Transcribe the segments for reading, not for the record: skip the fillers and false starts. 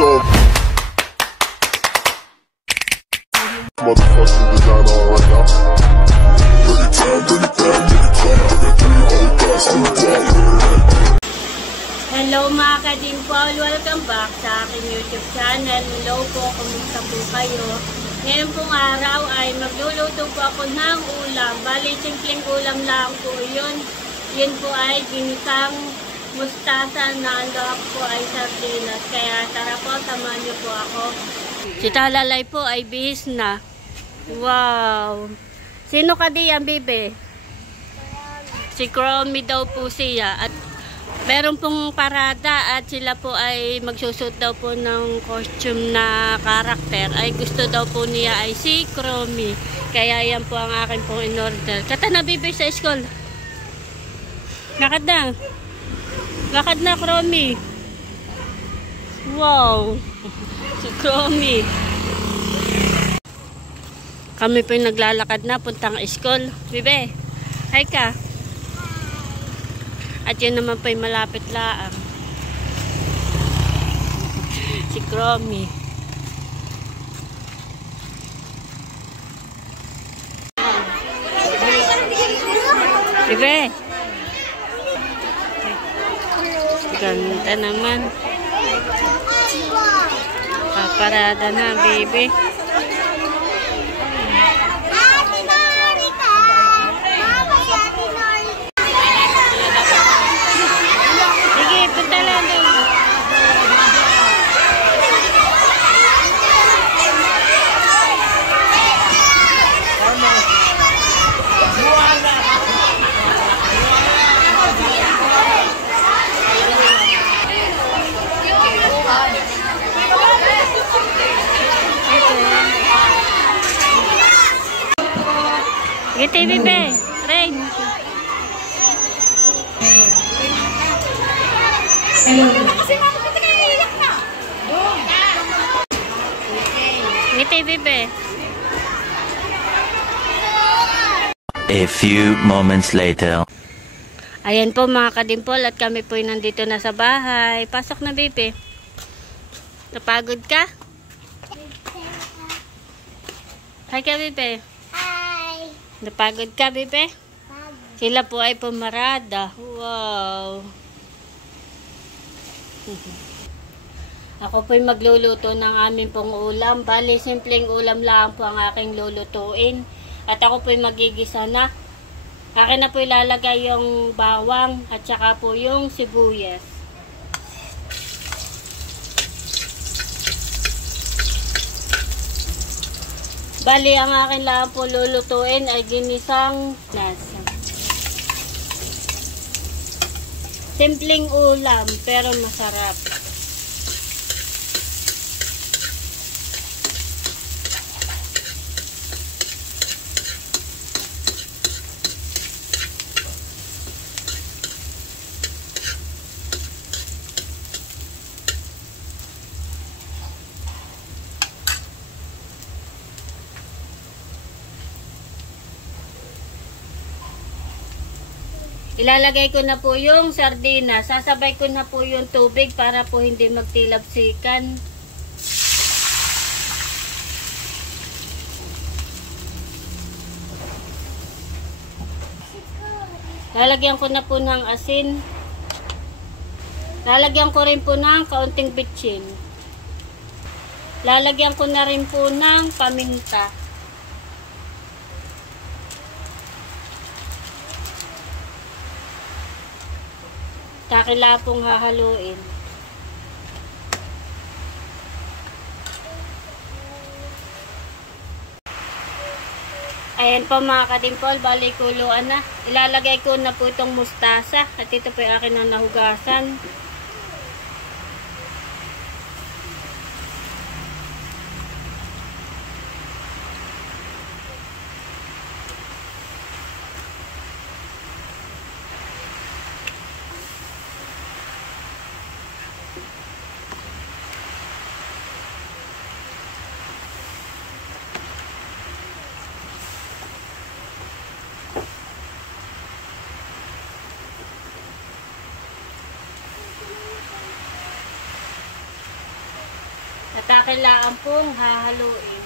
So motherfucking designer right now. Hello mga ka-Dimple, welcome back sa aking YouTube channel. Hello po, kumusta po kayo? Ngayon pong araw ay magluluto po ako ng ulam. Bali, simpleng ulam lang po yun. Yun po ay ginisang mustasa na lock po ay sardinas. Kaya tara po, samahan niyo po ako. Si Talalay po ay bihis na. Wow! Sino ka diyan, bibe? Si Chromie daw po siya. At meron pong parada at sila po ay magsusot daw po ng costume na karakter. Ay gusto daw po niya ay si Chromie. Kaya yan po ang akin pong in-order. Kata na, bibe, sa school. Lakad na. Lakad na, Chromie. Wow! Si Chromie. Kami po yung naglalakad na, puntang school. Bibe, hi ka. At yun naman po yung malapit laang. Si Chromie. Bibe. Ganda naman. Paparada na, baby. Giti, bibe. Rain. Giti, bibe. A few moments later. Ayan po mga ka-Dimple at kami po nandito na sa bahay. Pasok na, bibe. Napagod ka? Hi ka, bibe. Napagod ka, bebe? Sila po ay pumarada. Wow! Ako po'y magluluto ng aming pong ulam. Bali, simpleng ulam lang po ang aking lulutuin. At ako po'y magigisa na. Akin na po'y lalagay yung bawang at saka po yung sibuyas. Bali, ang akin lang po lulutuin ay ginisang nasa. Simpleng ulam, pero masarap. Ilalagay ko na po yung sardinas. Sasabay ko na po yung tubig para po hindi magtilapsikan. Lalagyan ko na po ng asin. Lalagyan ko rin po ng kaunting bitchin. Lalagyan ko na rin po ng paminta. Kakila pong hahaluin. Ayan po mga ka-Dimple, bali kuluan na. Ilalagay ko na po itong mustasa at ito po yung akin na nahugasan. At kailangan pong hahaluin.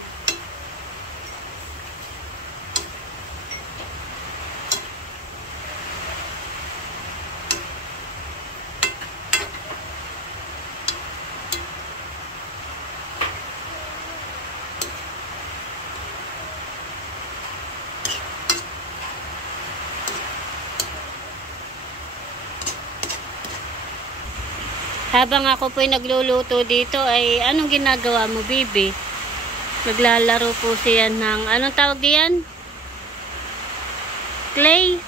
Habang ako po'y nagluluto dito ay anong ginagawa mo, Bibi? Naglalaro po siya ng anong tawag diyan? Clay?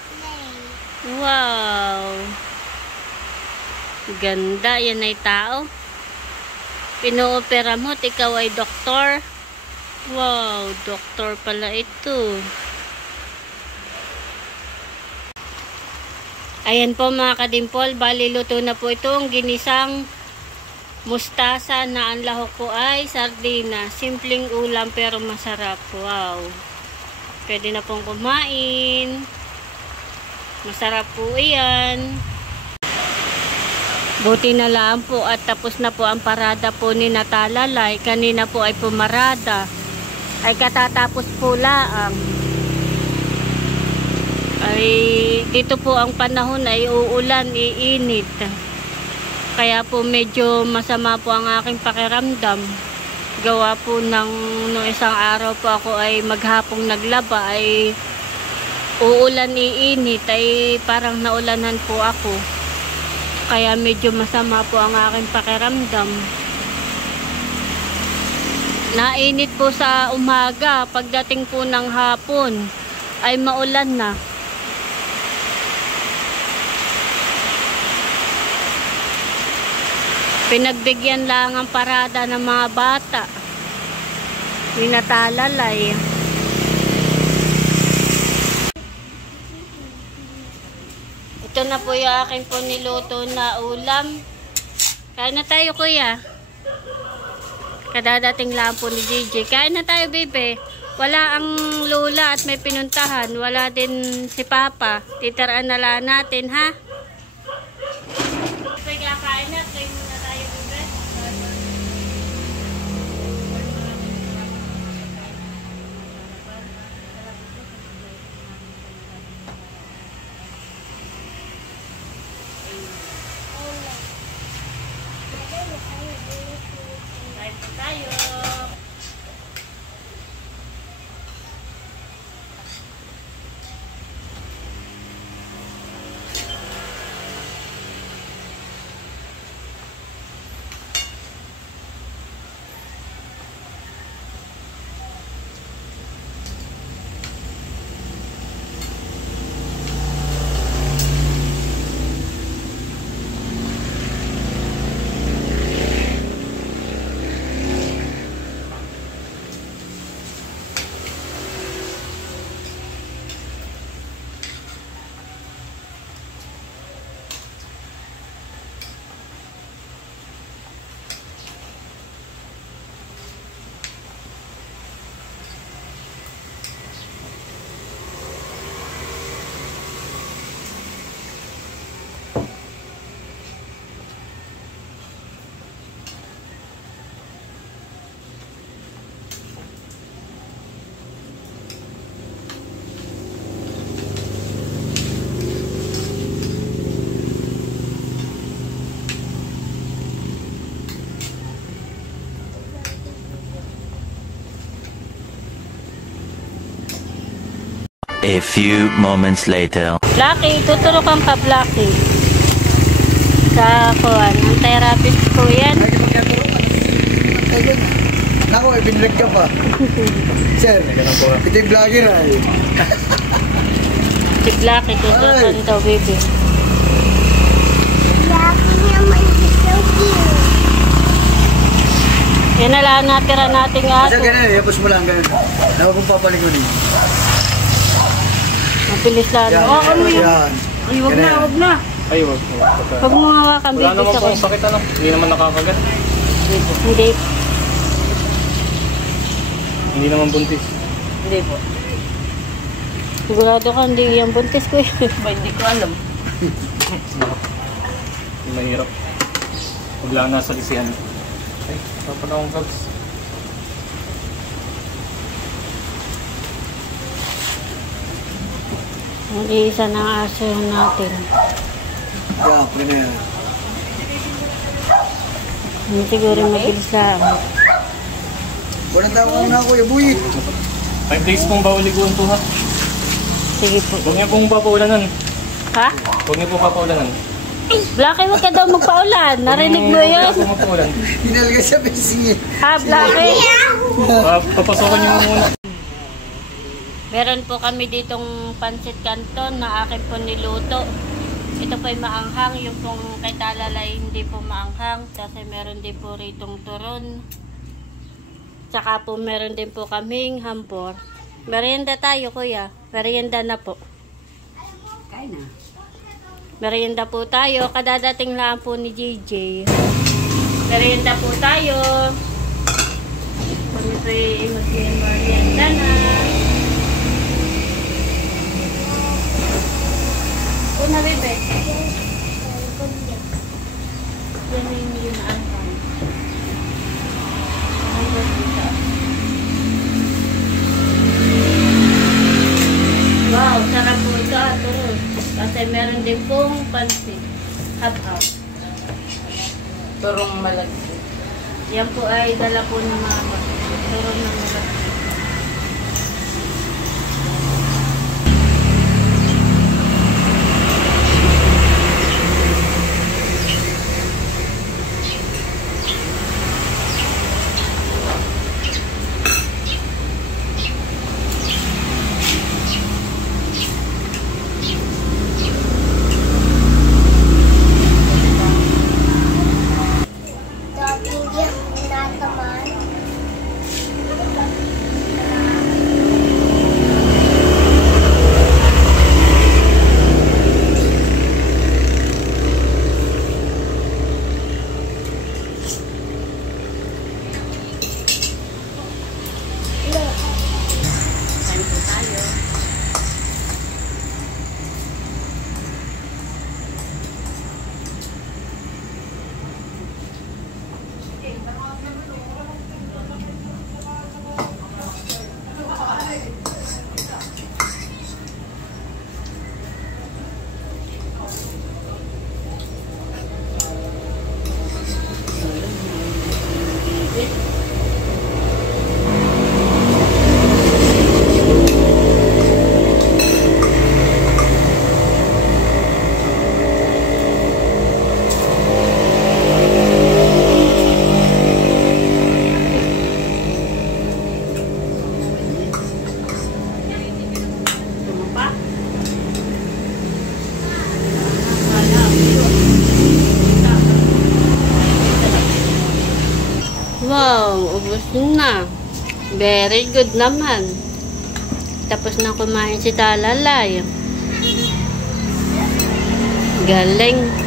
Wow! Ganda, yan ay tao. Pinoopera mo, ikaw ay doktor. Wow, doktor pala ito. Ayan po mga kadimpol, bali luto na po itong ginisang mustasa na ang lahok po ay sardina. Simpleng ulam pero masarap. Wow. Pwede na pong kumain. Masarap po iyan. Buti na lang po at tapos na po ang parada po ni Natalalay. Kanina po ay pumarada. Ay katatapos po laang. Ay dito po ang panahon ay uulan, iinit. Kaya po medyo masama po ang aking pakiramdam. Gawa po ng noong isang araw po ako ay maghapong naglaba ay uulan, iinit, ay parang naulanan po ako. Kaya medyo masama po ang aking pakiramdam. Nainit po sa umaga, pagdating po ng hapon ay maulan na. Pinagbigyan lang ang parada ng mga bata. Ni Natalalay. Ito na po yung akin po niluto na ulam. Kain na tayo, kuya. Kadadating lang po ni Gigi. Kain na tayo, bebe. Wala ang lola at may pinuntahan. Wala din si Papa. Titiraan na lang natin, ha? Kain na. Kain muna tayo, bebe. Kain po tayo. A few moments later. Lucky, tuturukan ka, Lucky. Sa kuwan, ang therapist ko yan. Ako, ibinrig ka pa. Sir, ito yung vlogger ay. Si Lucky, tuturukan daw, baby. Lucky naman is so cute. Yan na lang natira nating ato. Kasi ganun, yapos mo lang ganun. Nawa kong papalikunin. Mabilis lang. Oo, kami. Yan. Ay, wag na, wag na. Ay, wag mo. Pag mo hawakan, Wala baby, naman sa pong sakit, ano? Hindi naman nakakagat. Hindi. Hindi naman buntis. Hindi po. Sigurado ka, hindi yung buntis ko eh. Hindi ko alam. Mahirap. Wala na sa lisihan. Ay, dapat akong gloves. Mag-iisa ng aso yun natin. Yeah, pre na yan. Hindi siguro mabilis lang. Wala tawag na ako, buyi. 5 days pong bauliguan po ha. Sige po. Huwag niyo pong papaulanan. Ha? Huwag niyo pong papaulanan. Blackie, huwag ka daw magpaulan. Narinig mo yun? Huwag pong mapaulan. Hinalga sa pisingin. Ha, Blackie? Papasokan niyo muna. Meron po kami ditong pancit canton na akin po niluto. Ito po ay maanghang. Yung pong kay Talalay hindi po maanghang. Kasi meron din po ritong turon. Tsaka po meron din po kaming hambor. Merienda tayo, kuya. Merienda na po. Kain na. Merienda po tayo. Kadadating lang po ni JJ. Merienda po tayo. Kami po ay mag-merienda na. Una, bebe. Yan na yung ginaan. Wow, sarap po ito ato. Kasi meron din pong pansit. Hap-hap. Turong malagsi. Yan po ay dala po ng mama. Turong ng mga. Wow, ubos na. Very good naman. Tapos na kumain si Talalay. Galing.